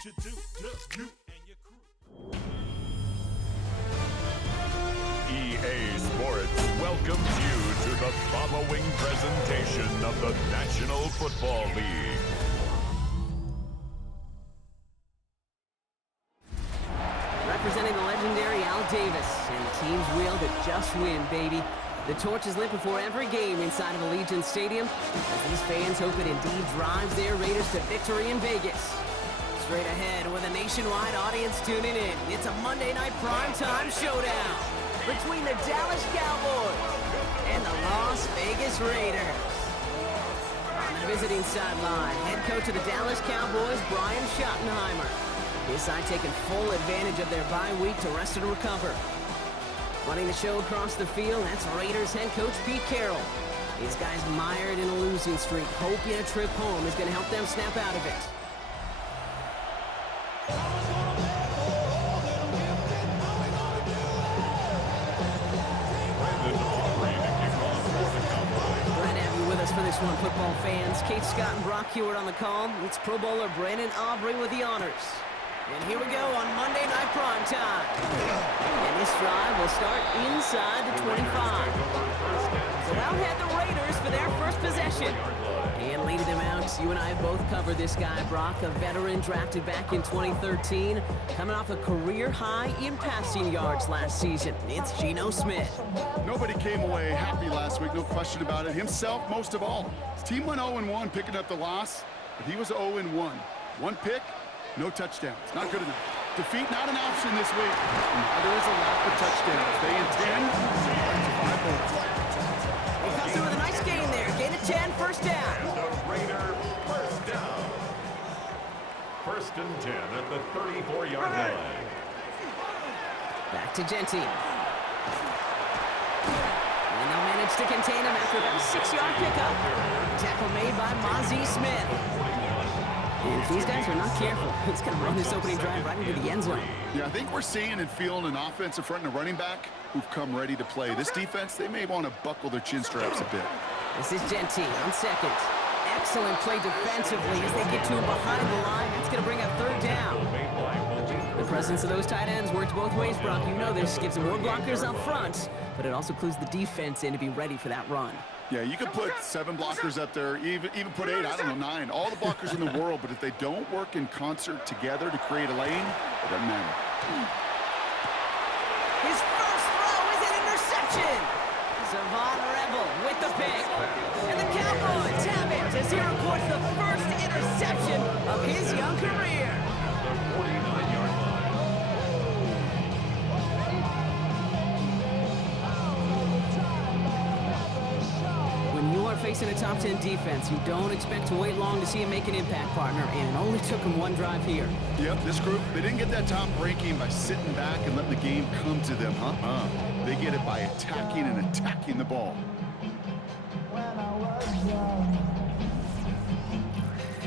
EA Sports welcomes you to the following presentation of the National Football League. Representing the legendary Al Davis and the team's will to just win, baby. The torch is lit before every game inside of Allegiant Stadium as these fans hope it indeed drives their Raiders to victory in Vegas. Straight ahead with a nationwide audience tuning in, it's a Monday night primetime showdown between the Dallas Cowboys and the Las Vegas Raiders. On the visiting sideline, head coach of the Dallas Cowboys, Brian Schottenheimer. His side taking full advantage of their bye week to rest and recover. Running the show across the field, that's Raiders head coach Pete Carroll. These guys mired in a losing streak, hoping a trip home is going to help them snap out of it. Glad to have you with us for this one, football fans. Kate Scott and Brock Hewitt on the call. It's Pro Bowler Brandon Aubrey with the honors. And here we go on Monday Night Primetime. And this drive will start inside the 25. So out head the Raiders for their first possession. And leading them out, you and I have both covered this guy, Brock, a veteran drafted back in 2013, coming off a career high in passing yards last season. It's Geno Smith. Nobody came away happy last week, no question about it. Himself, most of all. His team went 0-1, picking up the loss, but he was 0-1. One pick, no touchdowns. Not good enough. Defeat not an option this week. There is a lack of touchdowns. They intend to 5 points. He comes through with a nice gain there. Gain of 10, first down. The Raider first down. First and 10 at the 34-yard line. Back to Genty. And they'll manage to contain him after about a 6-yard pickup. Tackle made by Mozzie Smith. And if these guys are not careful, it's going to run this opening drive right into the end zone. Yeah, I think we're seeing and feeling an offensive front and a running back who've come ready to play. This defense, they may want to buckle their chin straps a bit. This is Genty on second. Excellent play defensively as they get to him behind the line. That's going to bring up third down. The presence of those tight ends works both ways, Brock. You know this. Gives them more blockers up front, but it also clues the defense in to be ready for that run. Yeah, you could put 7 blockers up there, even put 8, I don't know, 9. All the blockers in the world, but if they don't work in concert together to create a lane, it doesn't matter. His first throw is an interception. Savon Revel with the pick. And the Cowboys have it as he records the first interception of his young career. At the 49-yard line. When you are facing a top 10 defense, you don't expect to wait long to see him make an impact, partner, and it only took him one drive here. Yep, this group, they didn't get that top ranking by sitting back and letting the game come to them, huh? They get it by attacking the ball.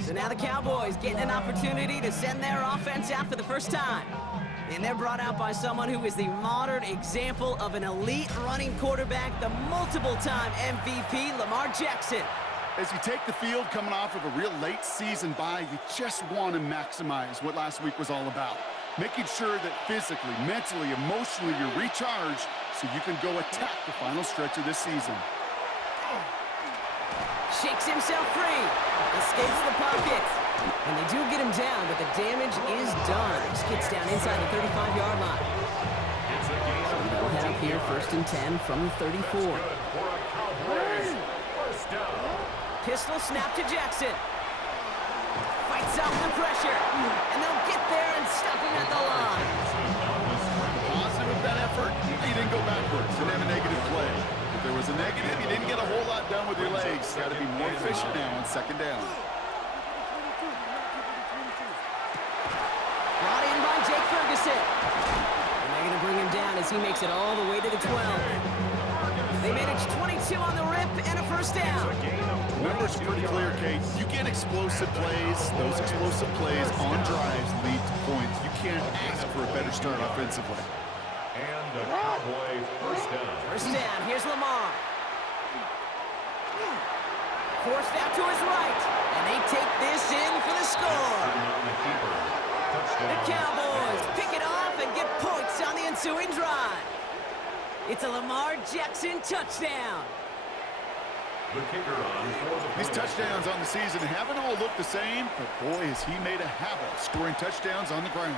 So now the Cowboys getting an opportunity to send their offense out for the first time. And they're brought out by someone who is the modern example of an elite running quarterback, the multiple-time MVP, Lamar Jackson. As you take the field coming off of a real late season bye, you just want to maximize what last week was all about. Making sure that physically, mentally, emotionally you're recharged so you can go attack the final stretch of this season. Shakes himself free. Escapes the pocket. And they do get him down, but the damage is done. He gets down inside the 35-yard line. They'll head up here, first and 10 from the 34. Pistol snap to Jackson. Fights off the pressure. And they'll get there and stop him at the line. Positive of that effort, you didn't go backwards. Didn't have a negative play. If there was a negative, you didn't get a whole lot done with your legs. Got to be more efficient now on second down. Brought in by Jake Ferguson. And they're going to bring him down as he makes it all the way to the 12. They managed 22 on the rip and a first down. The numbers are pretty clear, Kate. You get explosive plays. Those explosive plays on drives lead to points. You can't ask for a better start offensively. And a Cowboy first down. First down. Here's Lamar. Forced out to his right. And they take this in for the score. Cowboys pick it off and get points on the ensuing drive. It's a Lamar Jackson touchdown. The kicker on for the These touchdowns on the season haven't all looked the same, but boy, has he made a habit of scoring touchdowns on the ground.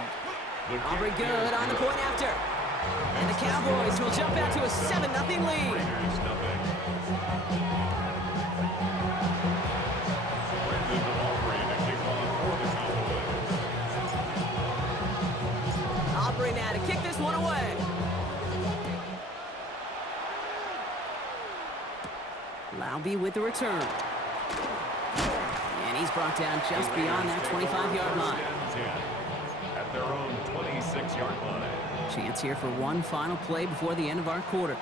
Aubrey good on the point after. And the Cowboys will jump out to a 7-0 lead. Raiders, nothing. Brandon Aubrey to kick off for the Cowboys. Aubrey now to kick this one away. Laube with the return. And he's brought down just beyond that 25-yard line. At their own 26-yard line. Chance here for one final play before the end of our quarter.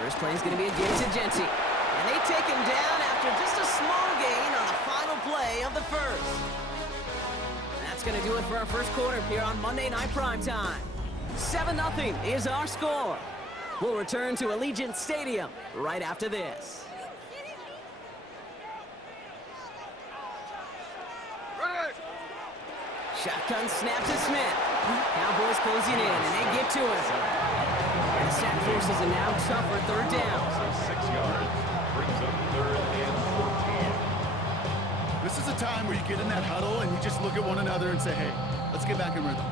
First play is going to be a gain to Genty. And they take him down after just a small gain on the final play of the first. That's going to do it for our first quarter here on Monday Night Primetime. 7-0 is our score. We'll return to Allegiant Stadium right after this. Shotgun snap to Smith. Cowboys closing in, and they get to him. And the sack forces a now tougher third down. So 6 yards brings up 3rd and 14. This is a time where you get in that huddle and you just look at one another and say, hey, let's get back in rhythm.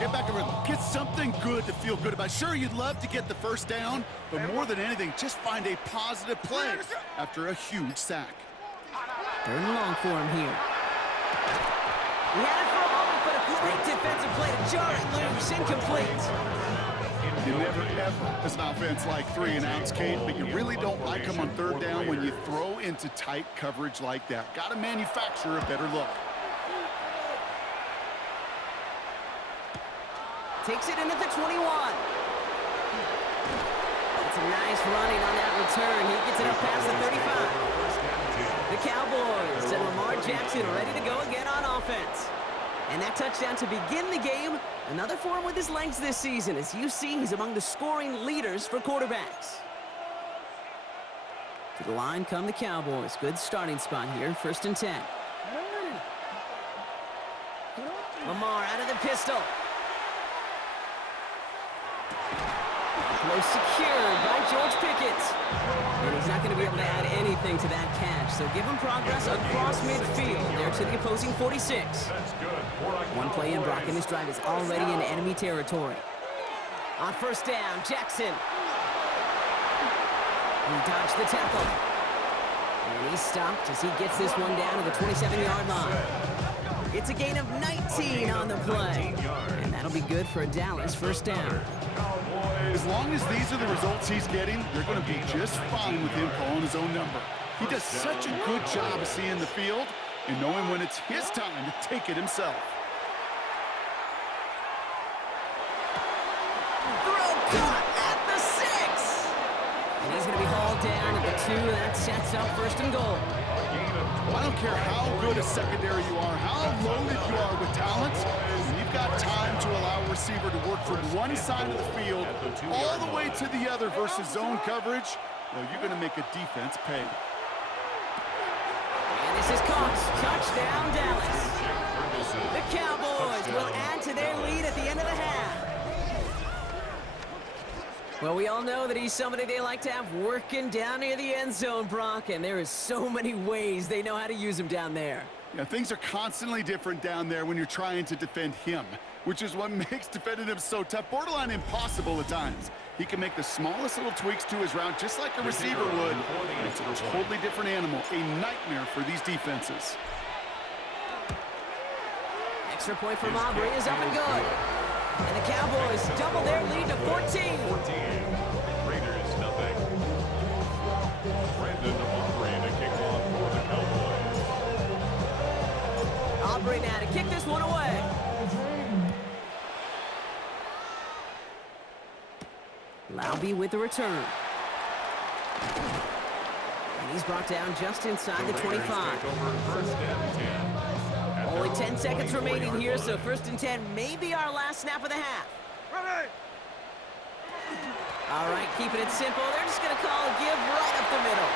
Get back in rhythm. Get something good to feel good about. Sure, you'd love to get the first down, but more than anything, just find a positive play after a huge sack. 3rd and long for him here. He had it for a moment, but a great defensive play to jar it loose, incomplete. You never, ever, as an offense, like 3-and-outs, Kate, but you really don't like them on 3rd down when you throw into tight coverage like that. Got to manufacture a better look. Takes it in at the 21. It's a nice running on that return. He gets it up past the 35. The Cowboys and Lamar Jackson ready to go again on offense. And that touchdown to begin the game, another for him with his legs this season. As you see, he's among the scoring leaders for quarterbacks. To the line come the Cowboys. Good starting spot here, 1st and 10. Lamar out of the pistol. Close secured by George Pickett. And he's not going to be able to add anything to that catch. So give him progress across midfield there to the opposing 46. That's good. One play in, Brock, and this drive is already in enemy territory. On 1st down, Jackson. He dodged the tackle. And he's stopped as he gets this one down to the 27-yard line. It's a gain of 19 on the play. And that'll be good for a Dallas 1st down. As long as these are the results he's getting, they're going to be just fine with him calling his own number. He does such a good job of seeing the field and knowing when it's his time to take it himself. Throw caught at the 6. And he's going to be hauled down at the 2. That sets up 1st and goal. I don't care how good a secondary you are, how loaded you are with talent, when you've got time to allow a receiver to work from one side of the field all the way to the other versus zone coverage, well, you're going to make a defense pay. And this is caught. Touchdown, Dallas. The Cowboys will add to their lead at the end of the half. Well, we all know that he's somebody they like to have working down near the end zone, Brock, and there is so many ways they know how to use him down there. Yeah, things are constantly different down there when you're trying to defend him, which is what makes defending him so tough, borderline impossible at times. He can make the smallest little tweaks to his route just like a receiver would. It's a totally different animal, a nightmare for these defenses. Extra point from Aubrey is up and good. And the Cowboys double their lead to 14. Raiders, nothing. Brandon Aubrey to kick off for the Cowboys. Aubrey now to kick this one away. Laube with the return. And he's brought down just inside the 25. Only 10 seconds remaining here, so 1st and 10 may be our last snap of the half. Ready. All right, keeping it simple. They're just going to call a give right up the middle.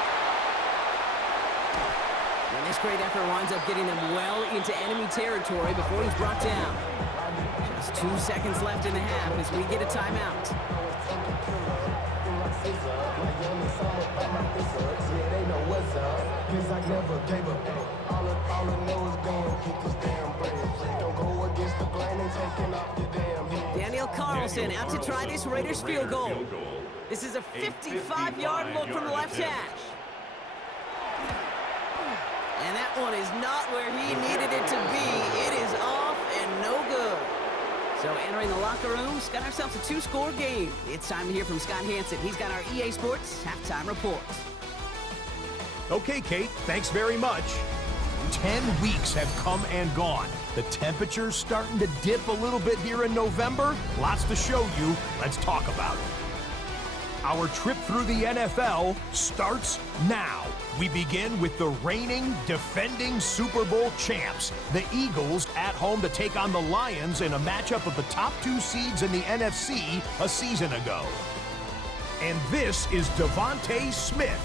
And this great effort winds up getting them well into enemy territory before he's brought down. Just 2 seconds left in the half as we get a timeout. Daniel Carlson out to try this Raiders field goal. This is a 55-yard look from the left hash. And that one is not where he needed it to be. It is off and no good. So entering the locker room, got ourselves a 2-score game. It's time to hear from Scott Hansen. He's got our EA Sports halftime report. Okay, Kate, thanks very much. 10 weeks have come and gone. The temperature's starting to dip a little bit here in November. Lots to show you. Let's talk about it. Our trip through the NFL starts now. We begin with the reigning, defending Super Bowl champs, the Eagles, at home to take on the Lions in a matchup of the top 2 seeds in the NFC a season ago. And this is Devontae Smith.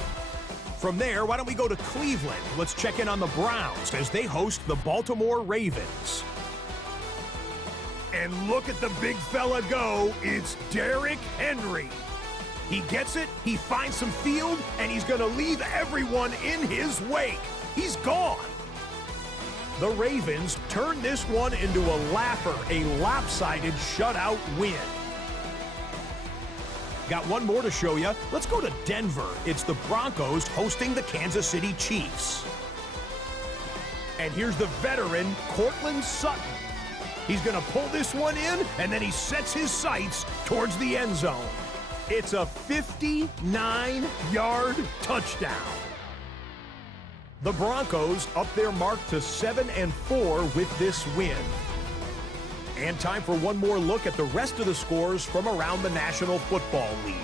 From there, why don't we go to Cleveland? Let's check in on the Browns as they host the Baltimore Ravens. And look at the big fella go. It's Derrick Henry. He gets it, he finds some field, and he's going to leave everyone in his wake. He's gone. The Ravens turn this one into a laugher, a lopsided shutout win. Got one more to show you. Let's go to Denver. It's the Broncos hosting the Kansas City Chiefs. And here's the veteran, Courtland Sutton. He's going to pull this one in, and then he sets his sights towards the end zone. It's a 59-yard touchdown. The Broncos up their mark to 7-4 with this win. And time for one more look at the rest of the scores from around the National Football League.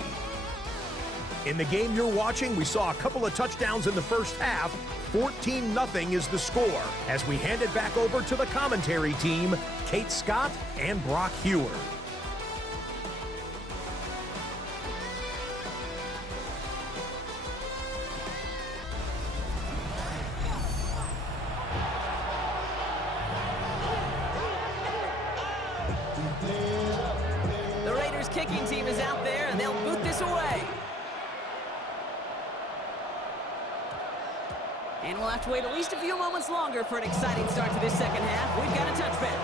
In the game you're watching, we saw a couple of touchdowns in the first half. 14-0 is the score as we hand it back over to the commentary team, Kate Scott and Brock Hewer. Kicking team is out there, and they'll boot this away. And we'll have to wait at least a few moments longer for an exciting start to this second half. We've got a touchback.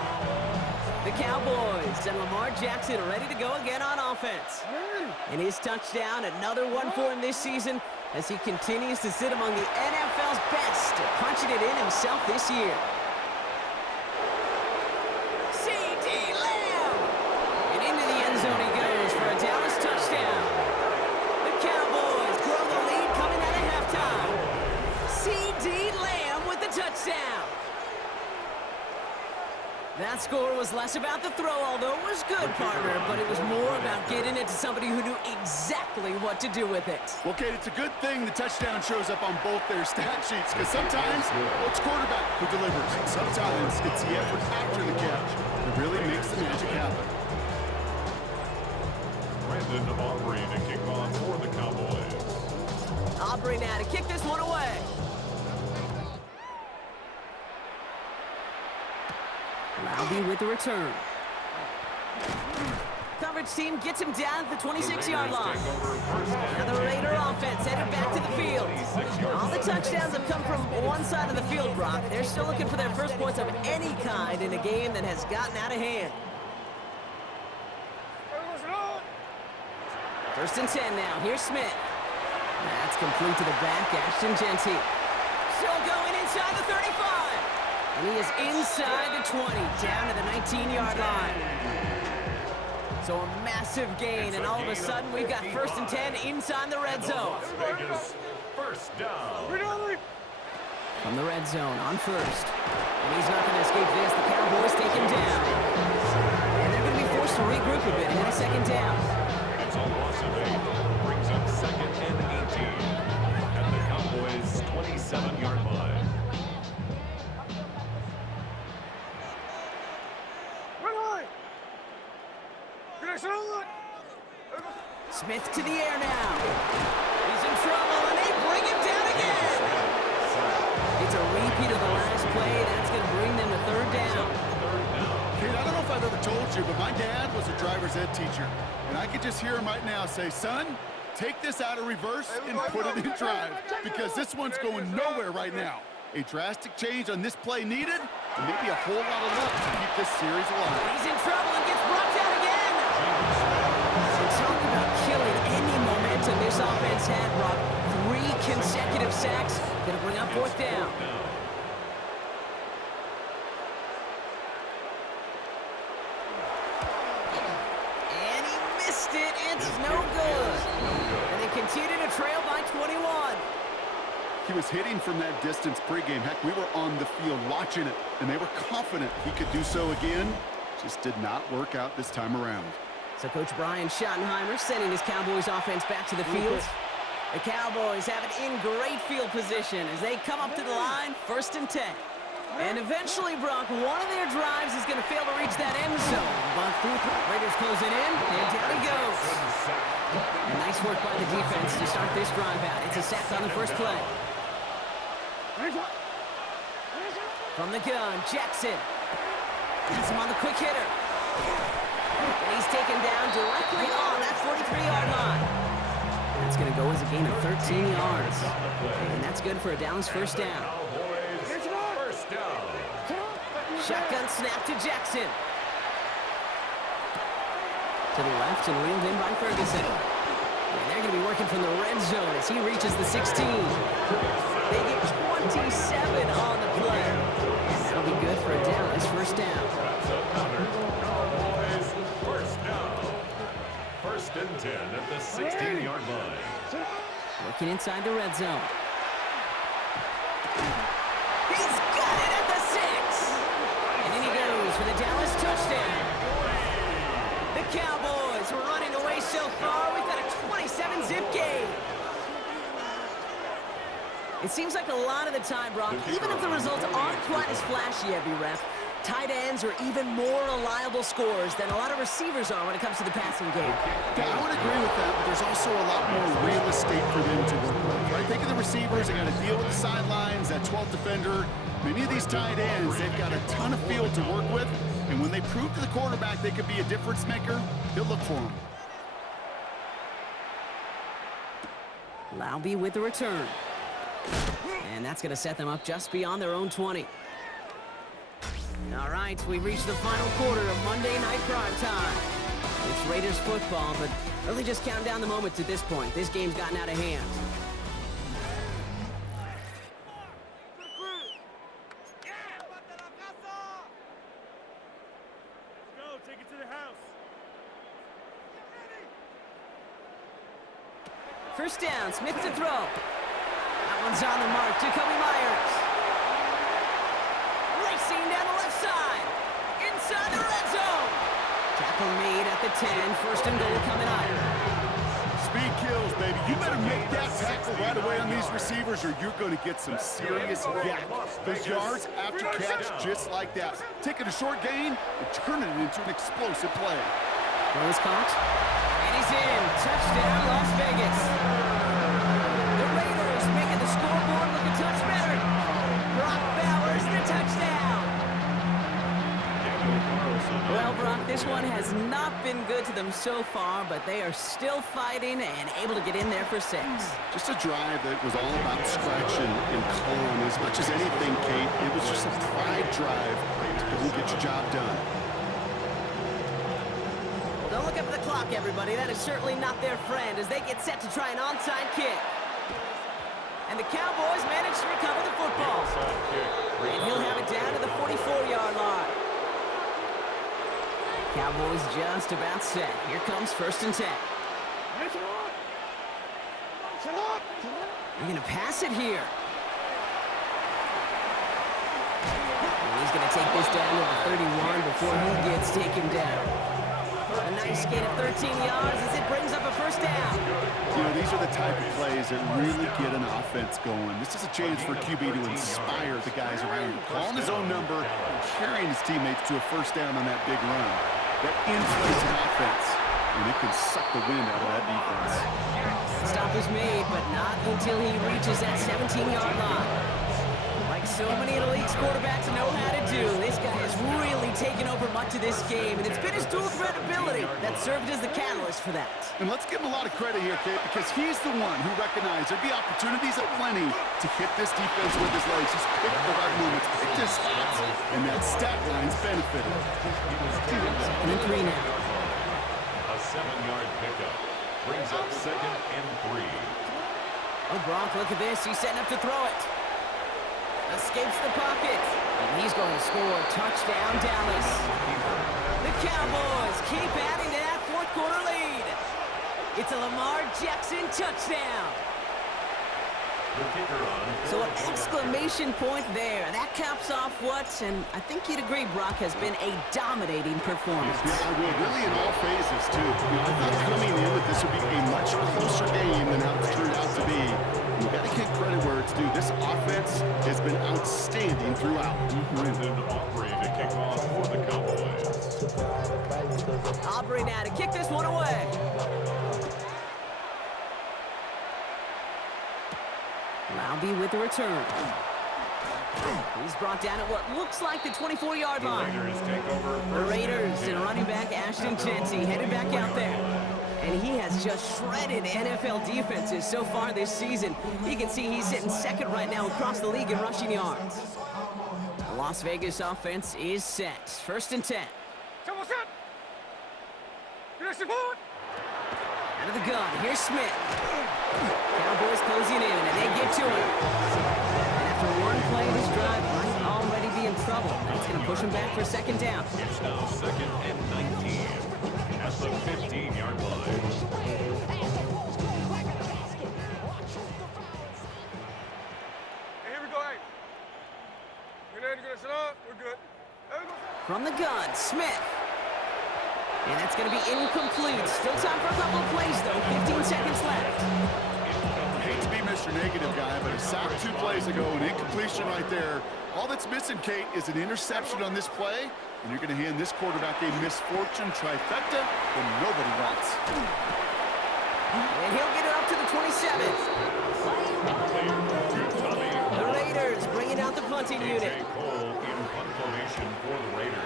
The Cowboys and Lamar Jackson are ready to go again on offense. And his touchdown, another one for him this season, as he continues to sit among the NFL's best, punching it in himself this year. That score was less about the throw, although it was good, partner, but it was more about getting it to somebody who knew exactly what to do with it. Well, Kate, it's a good thing the touchdown shows up on both their stat sheets, because sometimes it's quarterback who delivers. Sometimes it's the effort after the catch that really makes the magic happen. Brandon Aubrey to kick off for the Cowboys. Aubrey now to kick this one away. Roundy with the return. Coverage team gets him down at the 26-yard line. Now the Raider offense headed back to the field. All the touchdowns have come from one side of the field, Brock. They're still looking for their first points of any kind in a game that has gotten out of hand. 1st and 10 now. Here's Smith. That's complete to the back, Ashton Genty. Still going inside the 35. And he is inside the 20, down to the 19-yard line. So a massive gain, and all of a sudden we've got 1st and 10 inside the red zone. Vegas, first down. From the red zone on 1st. And he's not going to escape this. The Cowboys take him down. And they're going to be forced to regroup a bit ahead of 2nd down. It's a loss of 8. Brings up 2nd and 18. At the Cowboys' 27-yard line. Smith to the air now. He's in trouble, and they bring him down again. It's a repeat of the last play. That's going to bring them to third down. Kate, I don't know if I've ever told you, but my dad was a driver's ed teacher. And I could just hear him right now say, son, take this out of reverse and put it in drive, because this one's going nowhere right now. A drastic change on this play needed, and maybe a whole lot of luck to keep this series alive. He's in trouble and gets brought down again. So talk about killing any momentum this offense had, Brock. 3 consecutive sacks, going to bring up fourth down. And he missed it. It's no good. And they continue to trail by 21. He was hitting from that distance pregame. Heck, we were on the field watching it, and they were confident he could do so again. Just did not work out this time around. So Coach Brian Schottenheimer sending his Cowboys offense back to the field. The Cowboys have it in great field position as they come up to the line, 1st and 10. And eventually, Brock, one of their drives is going to fail to reach that end zone. But Raiders close it in, and down he goes. And nice work by the defense to start this drive out. It's a sack on the first play. From the gun, Jackson. Has him on the quick hitter. And he's taken down directly on that 43-yard line. That's going to go as a gain of 13 yards. And that's good for a Dallas first down. Shotgun snap to Jackson. To the left and wheeled in by Ferguson. And they're going to be working from the red zone as he reaches the 16. They get 27 on the play. And that'll be good for a Dallas first down. First and 10 at the 16-yard line. Working inside the red zone. He's got it at the 6. And in he goes for the Dallas touchdown. The Cowboys were running away so far. We've got a 27-zip game. It seems like a lot of the time, Brock, even if the results aren't quite as flashy every rep, tight ends are even more reliable scorers than a lot of receivers are when it comes to the passing game. Yeah, I would agree with that, but there's also a lot more real estate for them to work with. Right? Think of the receivers, they got to deal with the sidelines, that 12th defender. Many of these tight ends, they've got a ton of field to work with, and when they prove to the quarterback they could be a difference maker, he'll look for them. Laube with the return. And that's going to set them up just beyond their own 20. All right, we've reached the final quarter of Monday Night Prime Time. It's Raiders football, but really just counting down the moments at this point. This game's gotten out of hand. Take it to the house. First down, Smith to throw. That one's on the mark. Jacoby Myers. Racing down the left side. Inside the red zone. Tackle made at the 10. 1st and goal coming up. Speed kills, baby. You better make that tackle right away on these receivers or you're going to get some serious yak. Those yards after catch just like that. Taking a short gain and turning it into an explosive play. Ball is caught. And he's in. Touchdown, Las Vegas. The Raiders making the scoreboard look a touch better. Brock Bowers, the touchdown. Well, Brock, this one has not been good to them so far, but they are still fighting and able to get in there for 6. Just a drive that was all about stretch and calm. As much as anything, Kate, it was just a pride drive to go and get your job done. Well, don't look up at the clock, everybody. That is certainly not their friend as they get set to try an onside kick. And the Cowboys manage to recover the football. And he'll have it down to the 44-yard line. Cowboys just about set. Here comes 1st and 10. They're going to pass it here. And he's going to take this down to the 31 before he gets taken down. A nice gain of 13 yards as it brings up a 1st down. You know, these are the type of plays that really get an offense going. This is a chance for QB to inspire the guys around him. Calling his own number and carrying his teammates to a 1st down on that big run. That inflates an offense, and it can suck the wind out of that defense. Stop is made, but not until he reaches that 17-yard line. Like so many of the league's quarterbacks know how to do. This guy has really taken over much of this game, and it's been his dual threat ability that served as the catalyst for that. And let's give him a lot of credit here, Kate, because he's the one who recognized there'd be opportunities aplenty to hit this defense with his legs. Just pick the right moments, pick his spots, and that stat line's benefited. 2nd and 3 now. A 7-yard pickup brings up 2nd and 3. Oh, Gronk, look at this. He's setting up to throw it. Escapes the pocket. And he's going to score. Touchdown, Dallas. The Cowboys keep adding to that fourth-quarter lead. It's a Lamar Jackson touchdown. So an exclamation point there. That caps off what, and I think you'd agree, Brock, has been a dominating performance. Yeah, I will. Really in all phases, too. I thought coming in that this would be a much closer game than how it's turned out to be. You've got to give credit where it's due. This offense has been outstanding throughout. Brendan Aubrey to kick off for the Cowboys. Aubrey now to kick this one away. Laube with the return. He's brought down at what looks like the 24-yard line. The Raiders and running back Ashton Jeanty headed back out there. And he has just shredded NFL defenses so far this season. You can see he's sitting second right now across the league in rushing yards. The Las Vegas offense is set. 1st and 10. Out of the gun, here's Smith. Cowboys closing in, and they get to him. And after one play, this drive might already be in trouble. That's going to push him back for 2nd down. It's now 2nd and 19 at the 15-yard line. Hey, here we go, hey. You're gonna sit up, we're good. From the gun, Smith. And that's going to be incomplete. Still time for a couple of plays, though. 15 seconds left. I hate to be Mr. Negative guy, but a sack 2 plays ago, an incompletion right there. All that's missing, Kate, is an interception on this play, and you're going to hand this quarterback a misfortune trifecta that nobody wants. And he'll get it up to the 27. The Raiders bringing out the punting unit. Cole in punt formation for the Raiders.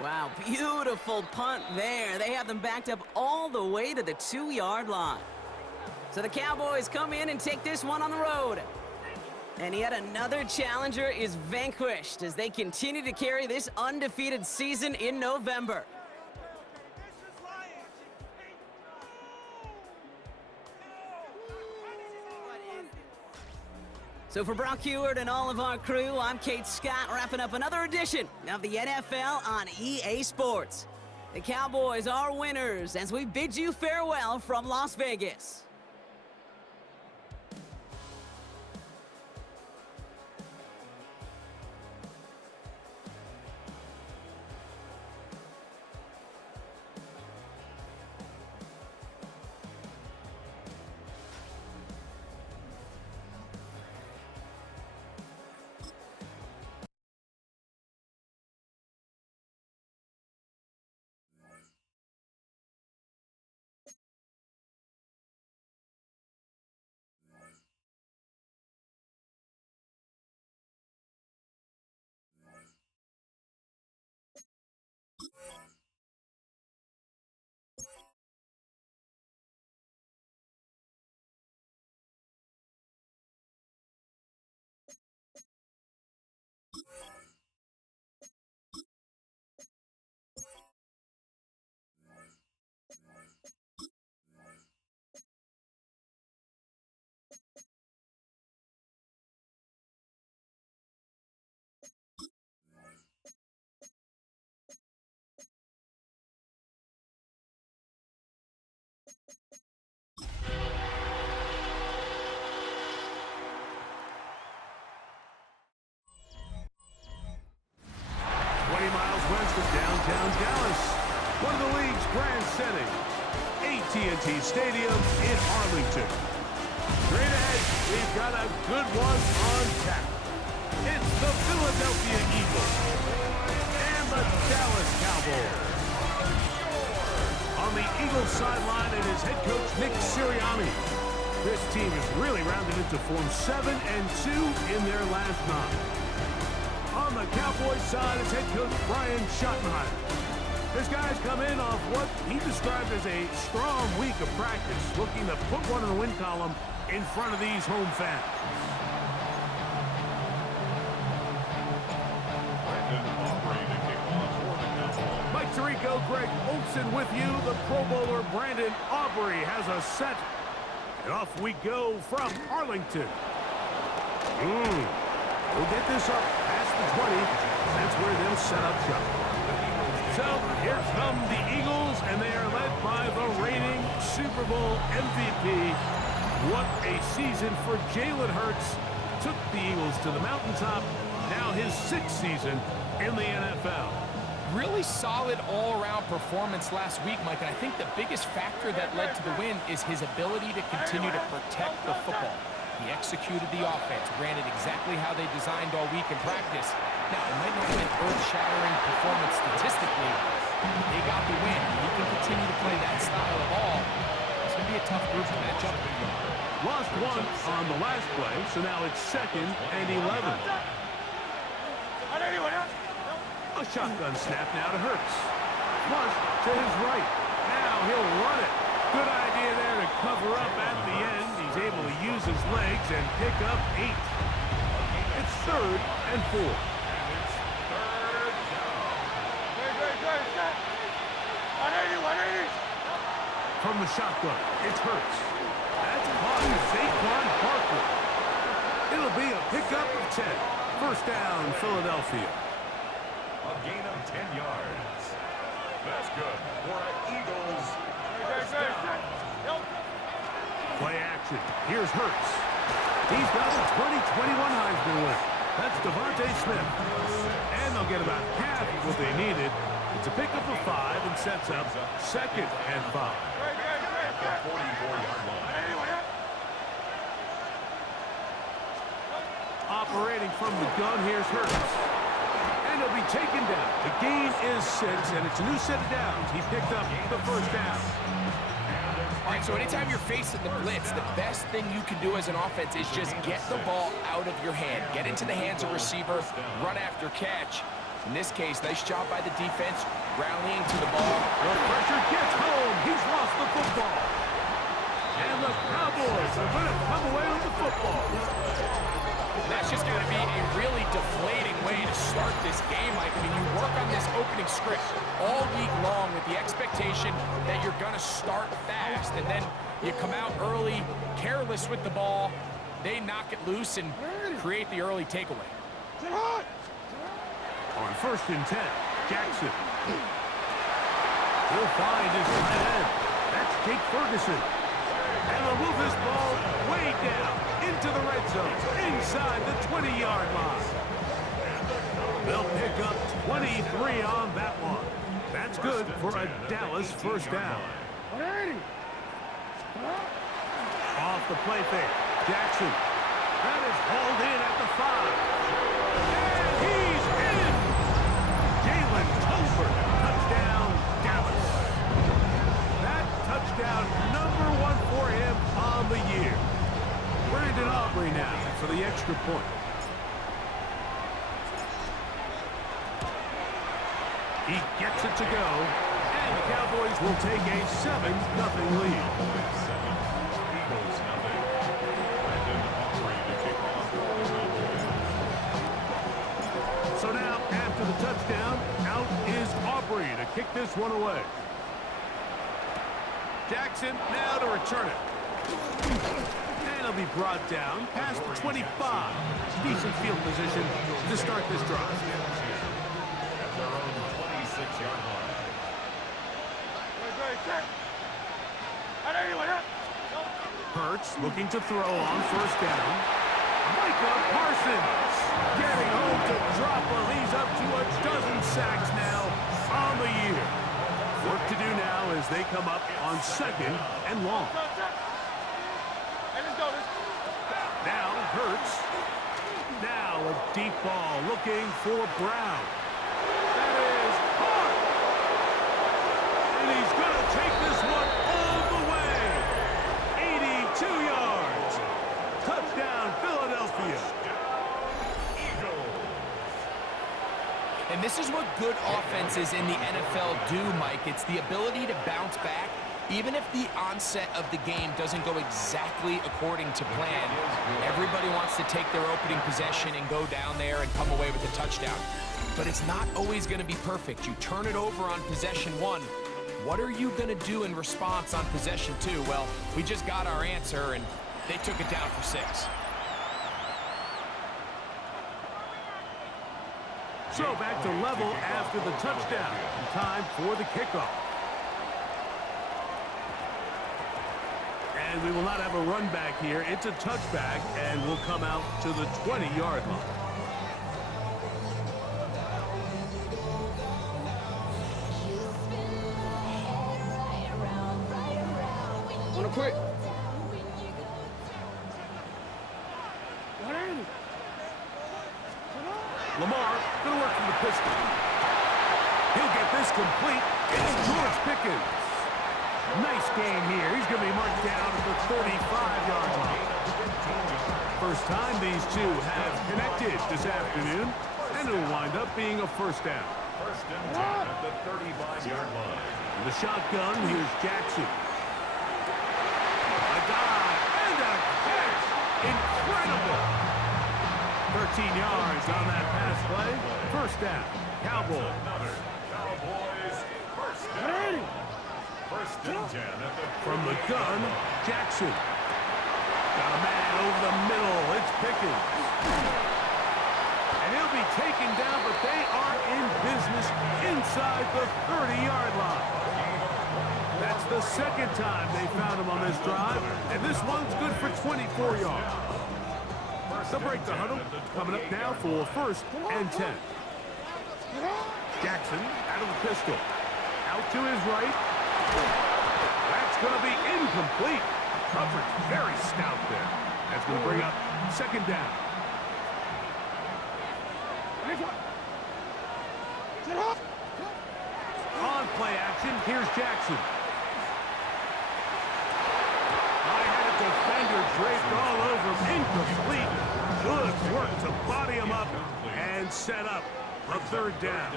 Wow, beautiful punt there. They have them backed up all the way to the 2-yard line. So the Cowboys come in and take this one on the road. And yet another challenger is vanquished as they continue to carry this undefeated season in November. So for Brock Heward and all of our crew, I'm Kate Scott, wrapping up another edition of the NFL on EA Sports. The Cowboys are winners as we bid you farewell from Las Vegas. Downtown Dallas, one of the league's grand settings, AT&T Stadium in Arlington. Straight ahead, we've got a good one on tap. It's the Philadelphia Eagles and the Dallas Cowboys. On the Eagles sideline, it is head coach Nick Sirianni. This team has really rounded into form 7-2 in their last 9. On the Cowboys side, it's head coach Brian Schottenheimer. His guys come in off what he described as a strong week of practice, looking to put one in the win column in front of these home fans. Mike Tirico, Greg Olson with you. The Pro Bowler Brandon Aubrey has a set. And off we go from Arlington. We'll get this up past the 20. That's where they'll set up shop. So here come the Eagles, and they are led by the reigning Super Bowl MVP. What a season for Jalen Hurts. Took the Eagles to the mountaintop. Now his 6th season in the NFL. Really solid all-around performance last week, Mike, and I think the biggest factor that led to the win is his ability to continue to protect the football. He executed the offense, ran it exactly how they designed all week in practice. Now, it might not have been earth-shattering performance statistically, but they got the win. He can continue to play that style of ball. It's going to be a tough group to match up with. Lost one on the last play, so now it's 2nd and 11. A shotgun snap now to Hurts. Flush to his right. Now he'll run it. Good idea there to cover up at the end. He's able to use his legs and pick up 8. It's 3rd and 4. From the shotgun, it's Hurts. That's caught Saquon Barkley. It'll be a pickup of 10. First down, Philadelphia. A gain of 10 yards. That's good for an Eagles first down. Play action. Here's Hurts. He's got a 2021 Heisman winner. That's Devontae Smith. And they'll get about half of what they needed. It's a pickup of 5 and sets up 2nd and 5. At the 44-yard line. Operating from the gun, here's Hurts. And he'll be taken down. The gain is 6, and it's a new set of downs. He picked up the first down. All right, so anytime you're facing the blitz, the best thing you can do as an offense is just get the ball out of your hand. Get into the hands of receiver, run after catch. In this case, nice job by the defense, rallying to the ball. The pressure gets home. He's lost the football. And the Cowboys are going to come away with the football. That's just going to be a really deflating way to start this game, Mike. I mean, you work on this opening script all week long with the expectation that you're going to start fast, and then you come out early, careless with the ball. They knock it loose and create the early takeaway. On 1st and 10, Jackson. He'll find his tight end. That's Jake Ferguson. And they'll move this ball way down into the red zone, inside the 20-yard line. They'll pick up 23 on that one. That's good for a Dallas first down. Off the play fake, Jackson. That is hauled in at the 5. And he's in! Jalen Tolbert, touchdown, Dallas. That touchdown, number 1 for him on the year. Brandon Aubrey now for the extra point. He gets it to go, and the Cowboys will take a 7-0 lead. Eagles nothing. Brandon Aubrey to kick off. So now, after the touchdown, out is Aubrey to kick this one away. Jackson now to return it. And he'll be brought down past the 25. Decent field position to start this drive. At their own 26-yard line. Hurts looking to throw on first down. Micah Parsons getting home to drop one. He's up to a dozen sacks now on the year. Work to do now as they come up on 2nd and long. Now Hurts. Now a deep ball looking for Brown. That is hard. And he's going to take this one all the way. 82 yards. field. And this is what good offenses in the NFL do, Mike. It's the ability to bounce back, even if the onset of the game doesn't go exactly according to plan. Everybody wants to take their opening possession and go down there and come away with a touchdown. But it's not always going to be perfect. You turn it over on possession 1. What are you going to do in response on possession 2? Well, we just got our answer, and they took it down for 6. So back to level after the touchdown. Time for the kickoff. And we will not have a run back here. It's a touchback, and we'll come out to the 20-yard line. Wanna quit? Lamar gonna work from the pistol. He'll get this complete. It's George Pickens. Nice game here. He's going to be marked down at the 35-yard line. First time these two have connected this afternoon, and it'll wind up being a first down. First and 10 at the 35-yard line. In the shotgun, here's Jackson. A dive and a catch. Incredible. 13 yards on that pass play. First down. Cowboys. Cowboys first down. First and 10 at the From the gun, Jackson. Got a man over the middle. It's Pickens. And he'll be taken down, but they are in business inside the 30-yard line. That's the second time they found him on this drive, and this one's good for 24 yards. They'll break the huddle. Coming up now for first and 10. Jackson out of the pistol. Out to his right. That's going to be incomplete. Coverage very stout there. That's going to bring up second down. On play action, here's Jackson. I had a defender draped all over him. Incomplete. Good work to body him up and set up a third down.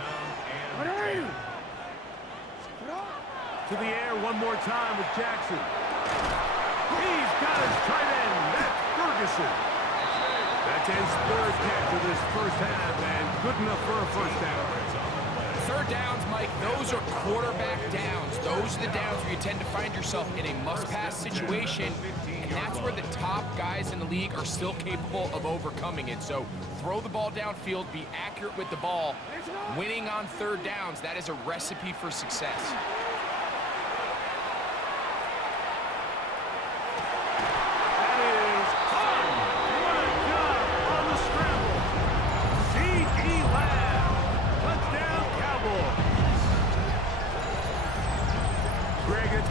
To the air one more time with Jackson. He's got his tight end. That's Ferguson. That's his third catch of this first half, and good enough for a first down. Third downs, Mike, those are quarterback downs. Those are the downs where you tend to find yourself in a must-pass situation, and that's where the top guys in the league are still capable of overcoming it. So throw the ball downfield, be accurate with the ball. Winning on third downs, that is a recipe for success.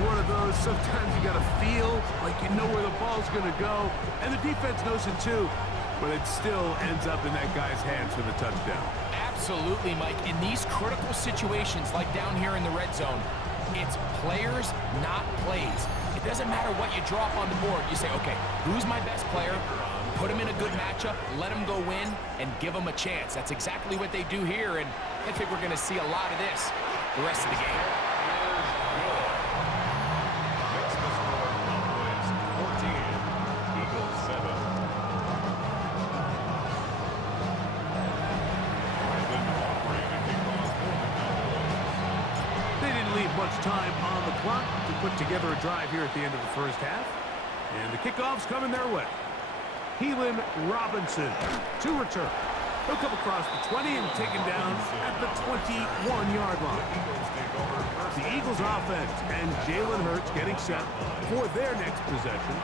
One of those, sometimes you got to feel like you know where the ball's going to go, and the defense knows it too, but it still ends up in that guy's hands for the touchdown. Absolutely, Mike. In these critical situations, like down here in the red zone, it's players, not plays. It doesn't matter what you drop on the board. You say, okay, who's my best player? Put him in a good matchup, let him go win, and give him a chance. That's exactly what they do here, and I think we're going to see a lot of this the rest of the game. Much time on the clock to put together a drive here at the end of the first half. And the kickoff's coming their way. Keelan Robinson to return. He'll come across the 20 and taken down at the 21-yard line. The Eagles offense and Jalen Hurts getting set for their next possession.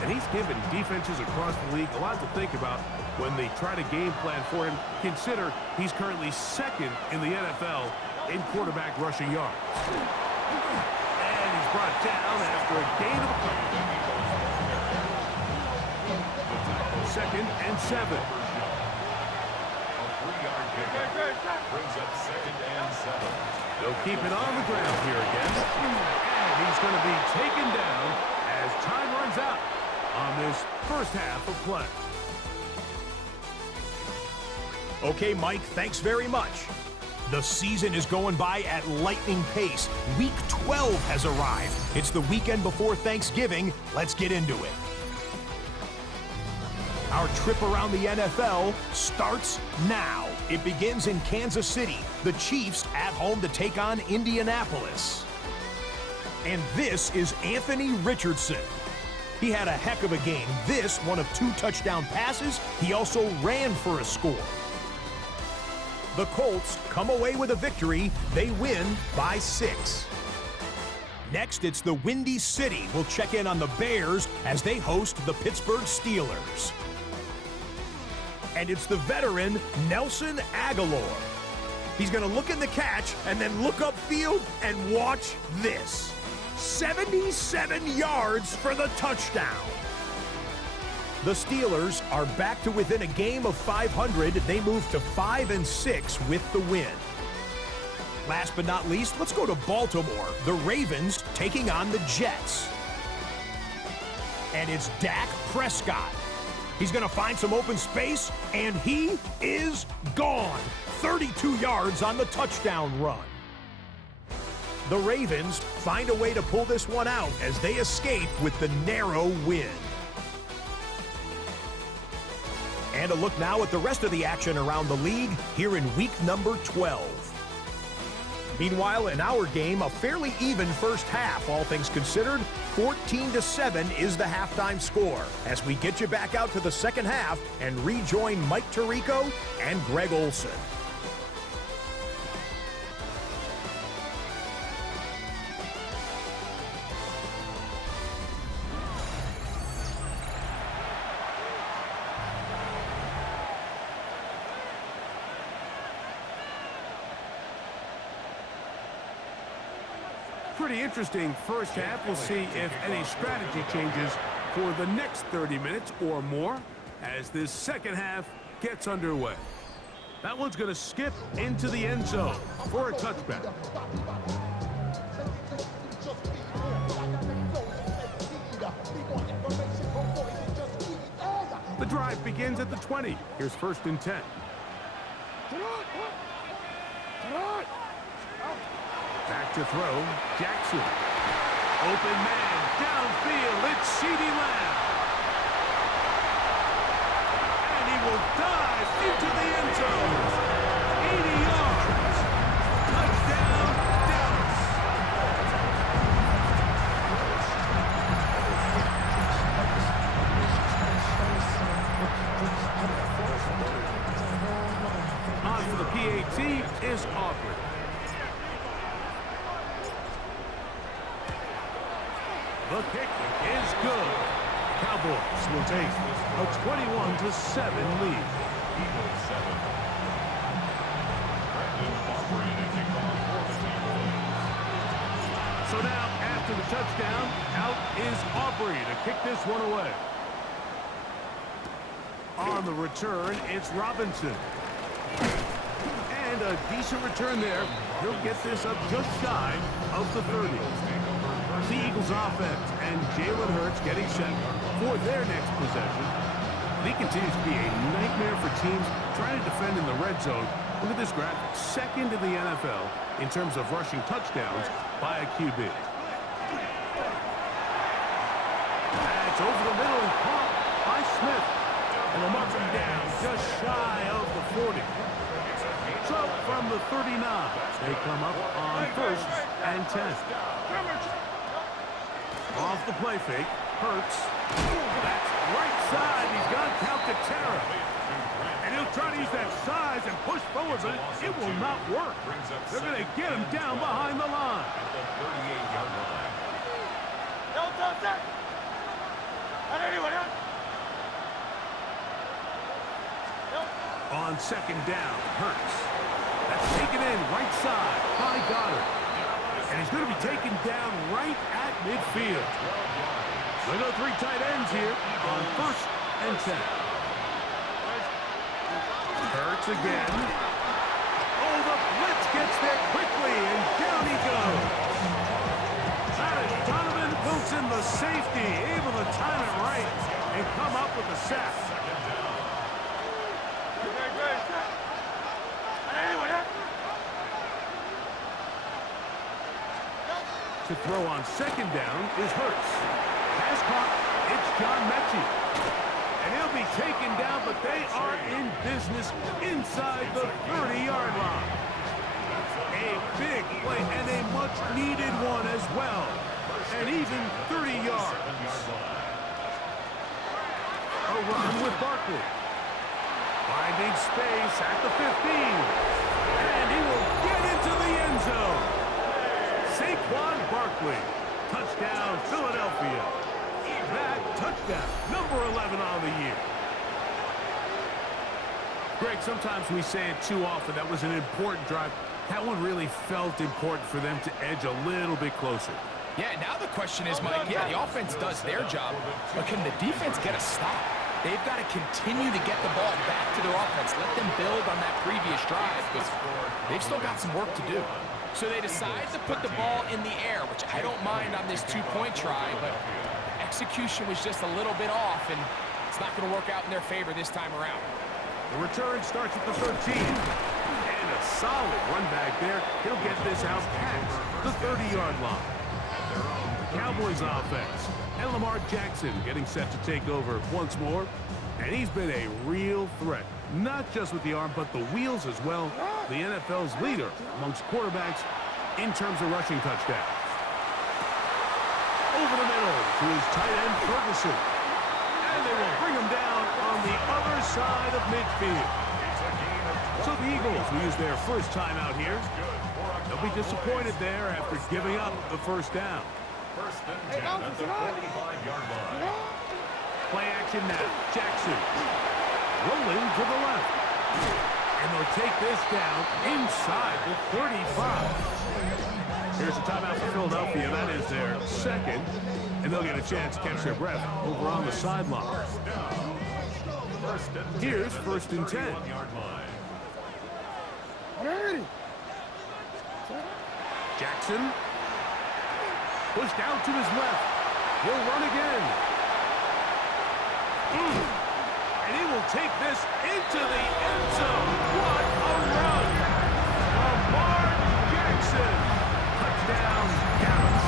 And he's given defenses across the league a lot to think about when they try to game plan for him. Consider he's currently second in the NFL in quarterback rushing yards. And he's brought down after a gain of a couple. Second and 7. A 3-yard pickup brings up second and 7. They'll keep it on the ground here again. And he's going to be taken down as time runs out on this first half of play. Okay, Mike, thanks very much. The season is going by at lightning pace. Week 12 has arrived. It's the weekend before Thanksgiving. Let's get into it. Our trip around the NFL starts now. It begins in Kansas City. The Chiefs at home to take on Indianapolis. And this is Anthony Richardson. He had a heck of a game. This, one of 2 touchdown passes. He also ran for a score. The Colts come away with a victory. They win by 6. Next, it's the Windy City. We'll check in on the Bears as they host the Pittsburgh Steelers. And it's the veteran Nelson Aguilar. He's going to look in the catch and then look upfield and watch this. 77 yards for the touchdown. The Steelers are back to within a game of 500. They move to 5-6 with the win. Last but not least, let's go to Baltimore. The Ravens taking on the Jets. And it's Dak Prescott. He's going to find some open space, and he is gone. 32 yards on the touchdown run. The Ravens find a way to pull this one out as they escape with the narrow win. And a look now at the rest of the action around the league here in week number 12. Meanwhile, in our game, a fairly even first half, all things considered. 14-7 is the halftime score as we get you back out to the second half and rejoin Mike Tirico and Greg Olson. Pretty interesting first half. We'll see if any strategy changes for the next 30 minutes or more as this second half gets underway. That one's going to skip into the end zone for a touchback. The drive begins at the 20. Here's 1st and 10. Back to throw, Jackson. Open man, downfield, it's CeeDee Lamb. And he will dive into the end zone. 80 yards. Touchdown, Dallas. On for the PAT is Aubrey. The kick is good. Cowboys will take a 21-7 lead. So now, after the touchdown, out is Aubrey to kick this one away. On the return, it's Robinson. And a decent return there. He'll get this up just shy of the 30. The Eagles offense and Jalen Hurts getting set for their next possession. He continues to be a nightmare for teams trying to defend in the red zone. Look at this graphic. 2nd in the NFL in terms of rushing touchdowns by a QB. That's over the middle and caught by Smith. And they'll mark him down just shy of the 40. So from the 39, they come up on 1st and 10. Off the play fake, Hurts. That's right side. He's got Calcaterra. And he'll try to use that size and push forward, but it will not work. They're going to get him down behind the line. On 2nd down, Hurts. That's taken in right side by Goddard. And he's going to be taken down right at midfield. They go 3 tight ends here on 1st and 10. Hurts again. Oh, the blitz gets there quickly, and down he goes. Donovan Wilson, the safety, able to time it right and come up with the sack. To throw on second down is Hurts. Pass caught. It's John Mechie. And he'll be taken down, but they are in business inside the 30-yard line. A big play and a much-needed one as well. And even 30 yards. A run with Barkley. Finding space at the 15. And he will get into the end zone. Saquon Barkley. Touchdown, Philadelphia. That touchdown, number 11 on the year. Greg, sometimes we say it too often. That was an important drive. That one really felt important for them to edge a little bit closer. Yeah, now the question is, Mike, yeah, the offense does their job, but can the defense get a stop? They've got to continue to get the ball back to their offense. Let them build on that previous drive, because they've still got some work to do. So they decide to put the ball in the air, which I don't mind on this two-point try, but execution was just a little bit off, and it's not going to work out in their favor this time around. The return starts at the 13. And a solid run back there. He'll get this out past the 30-yard line. The Cowboys offense. And Lamar Jackson getting set to take over once more. And he's been a real threat. Not just with the arm, but the wheels as well. The NFL's leader amongst quarterbacks in terms of rushing touchdowns. Over the middle to his tight end, Ferguson. And they will bring him down on the other side of midfield. So the Eagles will use their first time out here. They'll be disappointed there after giving up the first down. First and 10 at the 45-yard line. Play action now. Jackson rolling to the left. And they'll take this down inside the 35. Here's a timeout for Philadelphia. That is their second. And they'll get a chance to catch their breath over on the sideline. Here's first and 10. Jackson pushed out to his left. He'll run again. And he will take this into the end zone. What a run! Lamar Jackson. Touchdown, Dallas.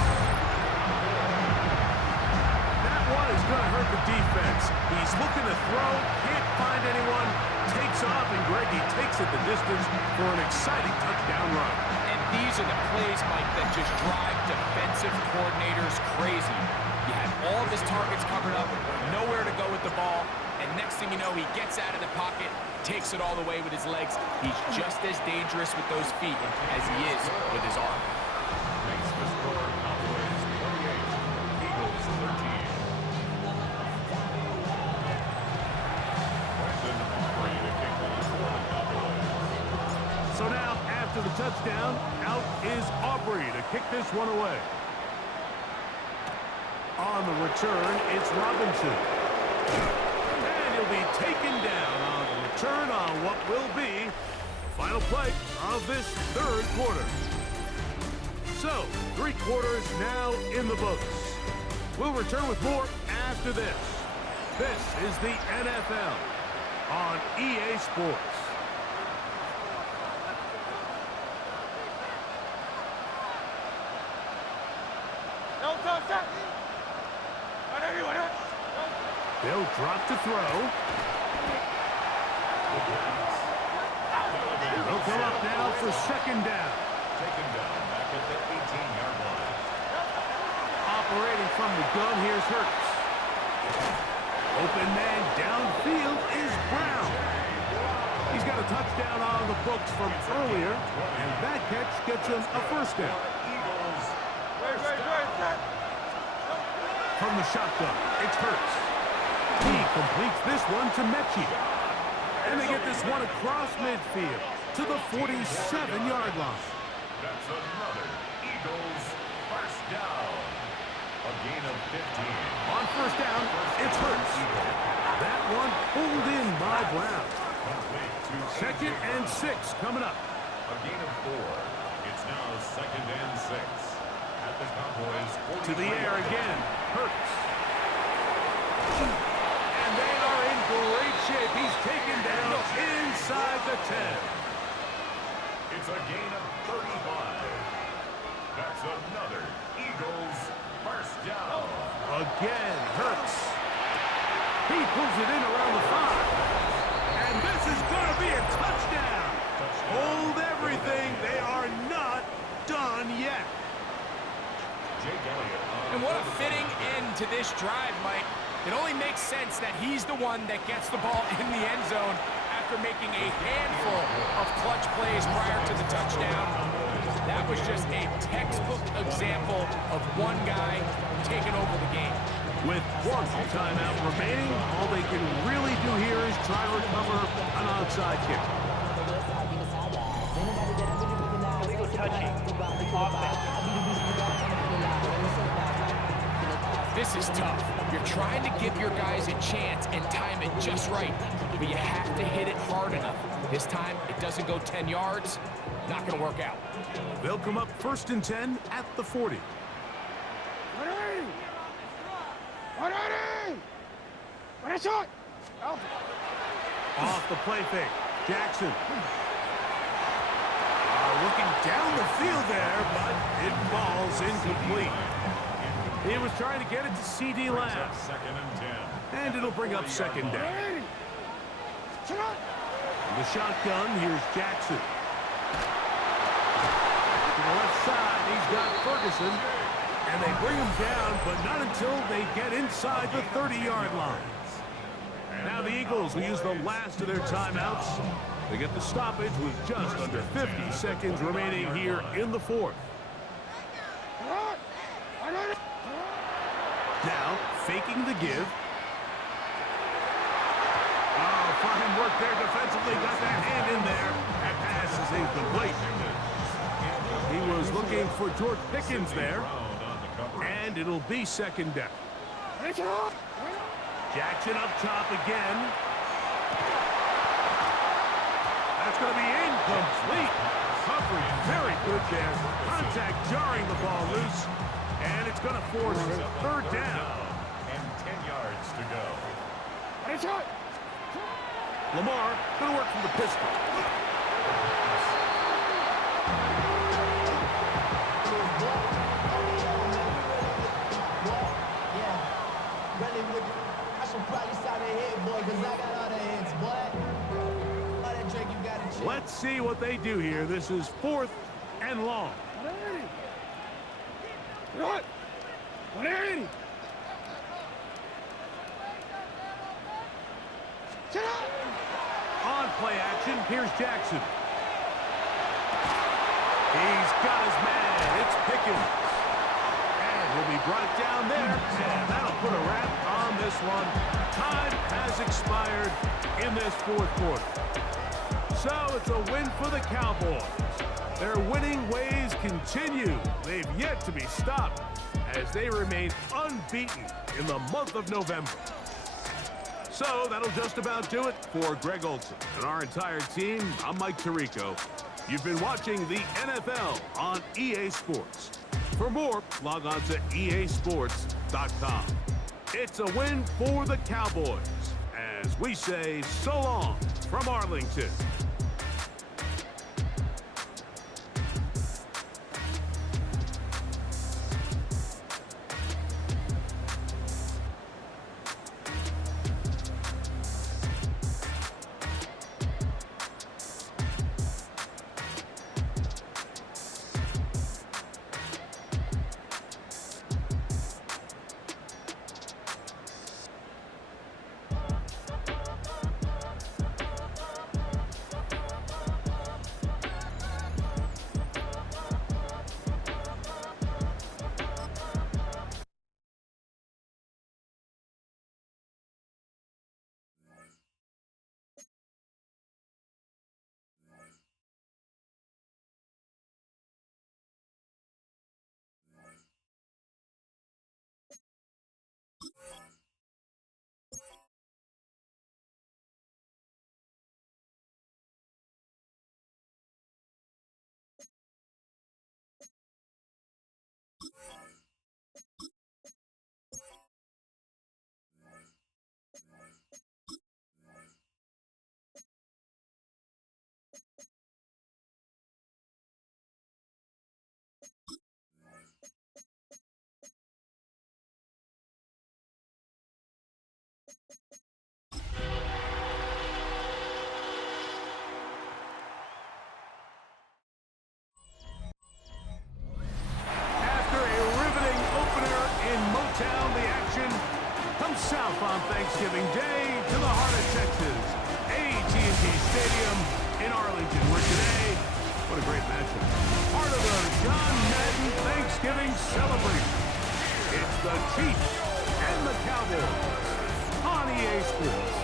That one is going to hurt the defense. He's looking to throw, can't find anyone, takes off, and Greggy takes it the distance for an exciting touchdown run. And these are the plays, Mike, that just drive defensive coordinators crazy. You had all of his targets covered up, nowhere to go with the ball, and next thing you know, he gets out of the pocket, takes it all the way with his legs. He's just as dangerous with those feet as he is with his arm. Makes the score Cowboys 28, Eagles 13. So now, after the touchdown, out is Aubrey to kick this one away. On the return, it's Robinson. And he'll be taken down on the return on what will be the final play of this third quarter. So, 3 quarters now in the books. We'll return with more after this. This is the NFL on EA Sports. They'll drop to throw. They'll come up now for second down. Taken down back at the 18-yard line. Operating from the gun, here's Hurts. Open man downfield is Brown. He's got a touchdown on the books from earlier, and that catch gets him a first down. From the shotgun, it's Hurts. He completes this one to Mechie. And they get this one across midfield to the 47-yard line. That's another Eagles first down. A gain of 15. On first down, it's Hurts. That one pulled in by Brown. Second and 6 coming up. A gain of 4. It's now second and 6. At the Cowboys 40. To the air again, Hurts. And they are in great shape. He's taken down inside the 10. It's a gain of 35. That's another Eagles first down. Again, Hurts. He pulls it in around the 5. And this is going to be a touchdown. Hold everything. They are not done yet. And what a fitting end to this drive, Mike. It only makes sense that he's the one that gets the ball in the end zone after making a handful of clutch plays prior to the touchdown. That was just a textbook example of one guy taking over the game. With one timeout remaining, all they can really do here is try to recover an onside kick. Illegal touching. Offense. This is tough. You're trying to give your guys a chance and time it just right, but you have to hit it hard enough. This time, it doesn't go 10 yards. Not going to work out. They'll come up 1st and 10 at the 40. Off the play fake. Jackson. Looking down the field there, but it falls incomplete. He was trying to get it to C.D. Lamb. Second and 10. And it'll bring up second down. The shotgun, here's Jackson. To the left side, he's got Ferguson. And they bring him down, but not until they get inside the 30-yard line. Now the Eagles will use the last of their timeouts. They get the stoppage with just under 50 seconds remaining here in the 4th. Now, faking the give. Oh, fine work there defensively. Got that hand in there. That pass is incomplete. He was looking for George Pickens there. And it'll be second down. Jackson up top again. That's going to be incomplete. Coverage very good there. Contact jarring the ball loose. And it's going to force third down. And 10 yards to go. Lamar going to work from the pistol. Let's see what they do here. This is 4th and long. On play action, here's Jackson. He's got his man. It's Pickens. And he'll be brought down there. And that'll put a wrap on this one. Time has expired in this 4th quarter. So it's a win for the Cowboys. Their winning ways continue. They've yet to be stopped as they remain unbeaten in the month of November. So that'll just about do it for Greg Olson and our entire team. I'm Mike Tirico. You've been watching the NFL on EA Sports. For more, log on to easports.com. It's a win for the Cowboys as we say so long from Arlington. What a great matchup. Part of the John Madden Thanksgiving celebration. It's the Chiefs and the Cowboys on EA Sports.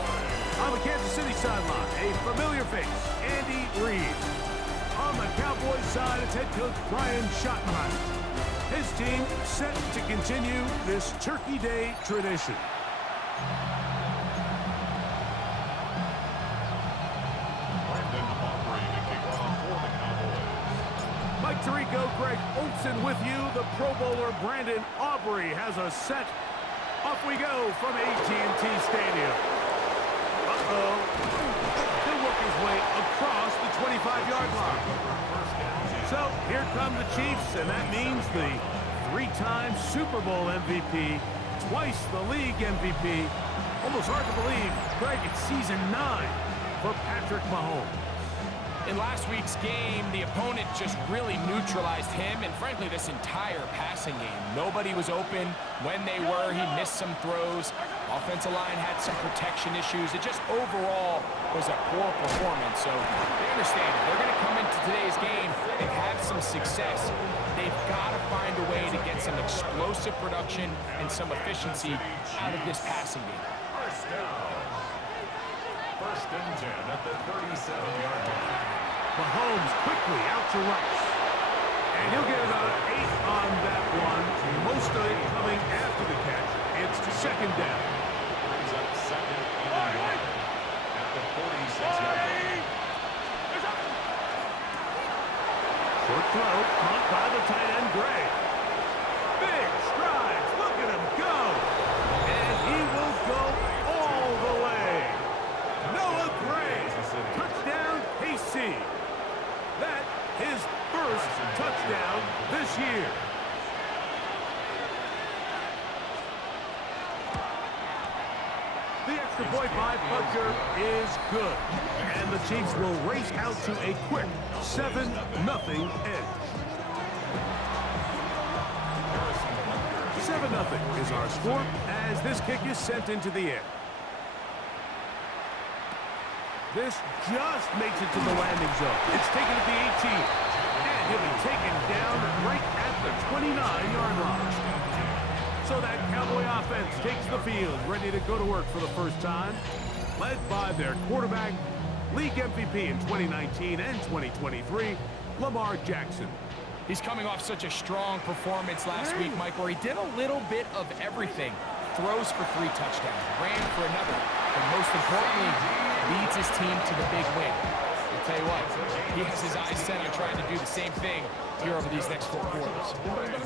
On the Kansas City sideline, a familiar face, Andy Reid. On the Cowboys side, it's head coach Brian Schottenheimer. His team set to continue this Turkey Day tradition. Mike Tirico, Greg Olsen with you. The Pro Bowler Brandon Aubrey has a set. Off we go from AT&T Stadium. He'll work his way across the 25-yard line. So here come the Chiefs, and that means the three-time Super Bowl MVP, twice the league MVP. Almost hard to believe, Greg, it's season 9 for Patrick Mahomes. In last week's game, the opponent just really neutralized him and, frankly, this entire passing game. Nobody was open. When they were, he missed some throws. Offensive line had some protection issues. It just overall was a poor performance. So they understand if they're going to come into today's game and have some success, they've got to find a way to get some explosive production and some efficiency out of this passing game. First and 10 at the 37-yard line. Mahomes quickly out to Rice. And he'll get about 8 on that one. Most of it coming after the catch. It's second down. Brings up second and 1 at the 46-yard line. Short throw, caught by the tight end, Gray. Big strides. Look at him go. And he will go all the way. Noah Gray. Touchdown, KC. That his first touchdown this year. The extra point by Butker is good. And the Chiefs will race out to a quick 7-0 edge. 7-0 is our score as this kick is sent into the air. This just makes it to the landing zone. It's taken at the 18. And he'll be taken down right at the 29-yard line. So that Cowboy offense takes the field, ready to go to work for the first time. Led by their quarterback, league MVP in 2019 and 2023, Lamar Jackson. He's coming off such a strong performance last week, Mike, where he did a little bit of everything. Throws for 3 touchdowns, ran for another, and most importantly, leads his team to the big win. I'll tell you what, he has his eyes set on trying to do the same thing here over these next 4 quarters.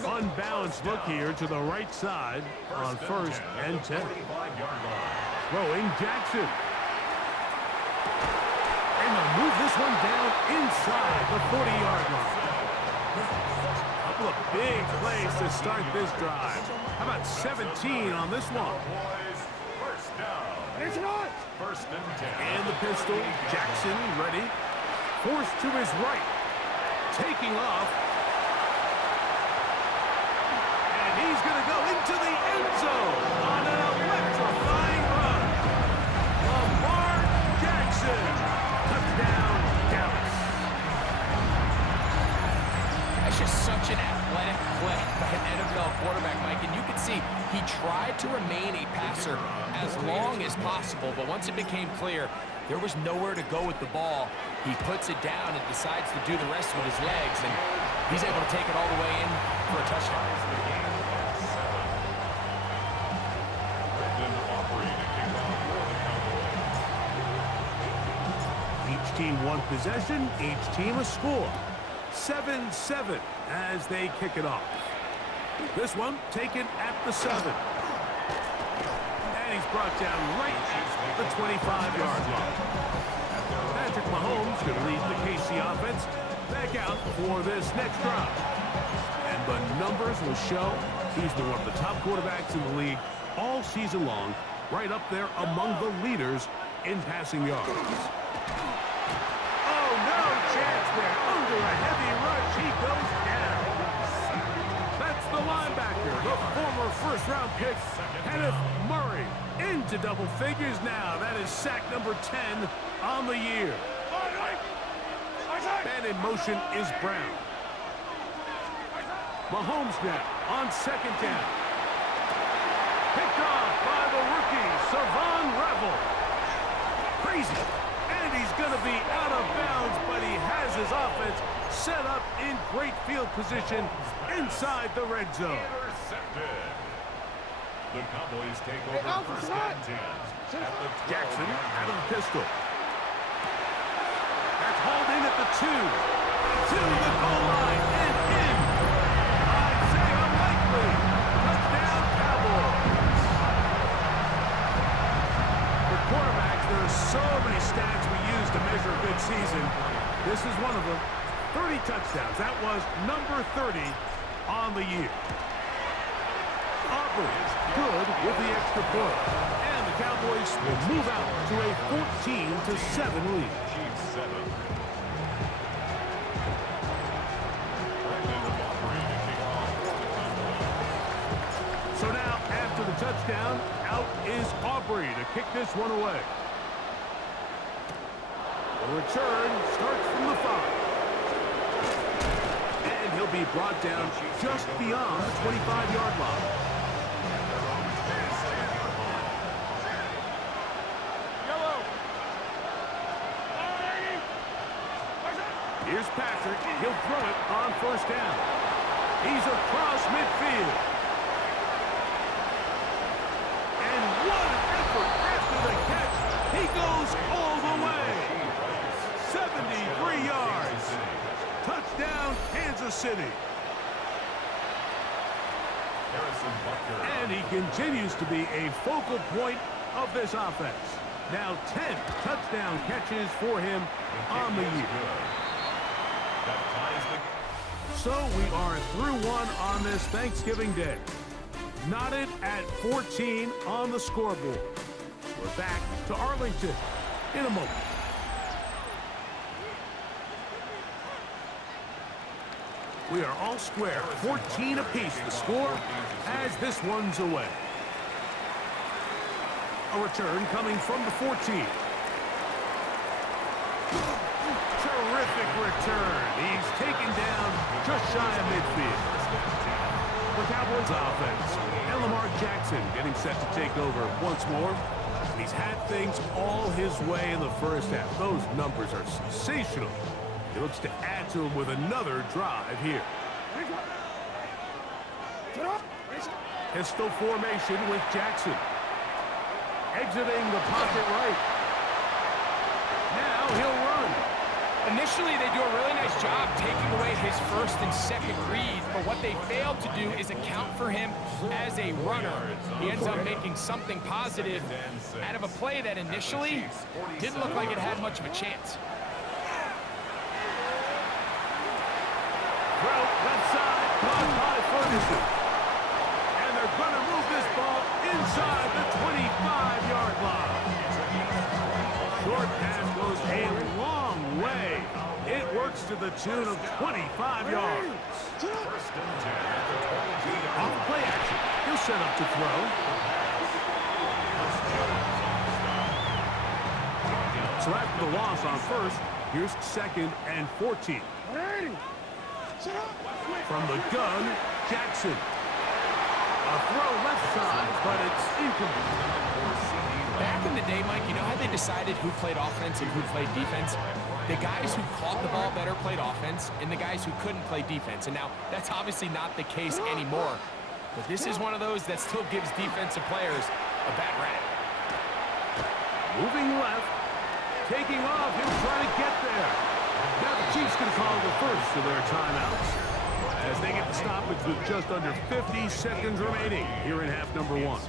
Unbalanced look here to the right side on first and 10. Throwing Jackson. And they'll move this one down inside the 40-yard line. Couple of big plays to start this drive. How about 17 on this one? First down. It's not. First and 10. And the pistol, Jackson ready. Forced to his right. Taking off. And he's going to go into the end zone on an electrifying run. Lamar Jackson. Touchdown, Dallas. That's just such an athletic play by an NFL quarterback, Mike, and you can see he tried to remain a passer as long as possible, but once it became clear there was nowhere to go with the ball, he puts it down and decides to do the rest with his legs, and he's able to take it all the way in for a touchdown. Each team one possession, each team a score. 7-7 as they kick it off. This one taken at the 7. And he's brought down right at the 25-yard line. Patrick Mahomes could lead the KC offense back out for this next drive. And the numbers will show he's been one of the top quarterbacks in the league all season long, right up there among the leaders in passing yards. Oh, no chance there. Under a heavy rush, he goes down. That's the linebacker, the former first-round pick, Kenneth Murray, into double figures now. That is sack number 10 on the year. And in motion is Brown. Mahomes now on second down. Picked off by the rookie, Savon Revel. Crazy. And he's going to be out of bounds, but he has his offense set up in great field position inside the red zone. Intercepted. The Cowboys take over first and 10. Jackson out of the pistol. That's hauled in at the 2. To the goal line and in. Isaiah Likely. Touchdown, Cowboys. For quarterbacks, there are so many stats we use to measure a good season. This is one of them. 30 touchdowns. That was number 30 on the year. Auburn good with the extra point. And the Cowboys will move out to a 14-7 lead. So now, after the touchdown, out is Aubrey to kick this one away. The return starts from the 5. And he'll be brought down just beyond the 25-yard line. Here's Patrick. He'll throw it on first down. He's across midfield. And what an effort after the catch. He goes all the way. 73 yards. Touchdown, Kansas City. And he continues to be a focal point of this offense. Now 10 touchdown catches for him on the year. So we are through one on this Thanksgiving Day. Knotted at 14 on the scoreboard. We're back to Arlington in a moment. We are all square, 14 apiece the score as this one's away. A return coming from the 14. Terrific return. He's taken down just shy of midfield. The Cowboys offense. And Lamar Jackson getting set to take over once more. He's had things all his way in the first half. Those numbers are sensational. He looks to add to them with another drive here. Pistol formation with Jackson. Exiting the pocket right. Now he'll run. Initially, they do a really nice job taking away his first and second reads, but what they failed to do is account for him as a runner. He ends up making something positive out of a play that initially didn't look like it had much of a chance. Throw left side, caught by Ferguson. And they're going to move this ball inside the 25-yard line. Short pass goes a long way. It works to the tune of 25 yards. Off play action. He'll set up to throw. So after the loss on first, here's second and 14. From the gun, Jackson. A throw left side, but it's incomplete. Back in the day, Mike, you know how they decided who played offense and who played defense? The guys who caught the ball better played offense, and the guys who couldn't play defense. And now, that's obviously not the case anymore. But this is one of those that still gives defensive players a bad rap. Moving left. Taking off. He'll try to get there. Now the Chiefs can call the first of their timeouts as they get the stoppage with just under 50 seconds remaining here in half number 1.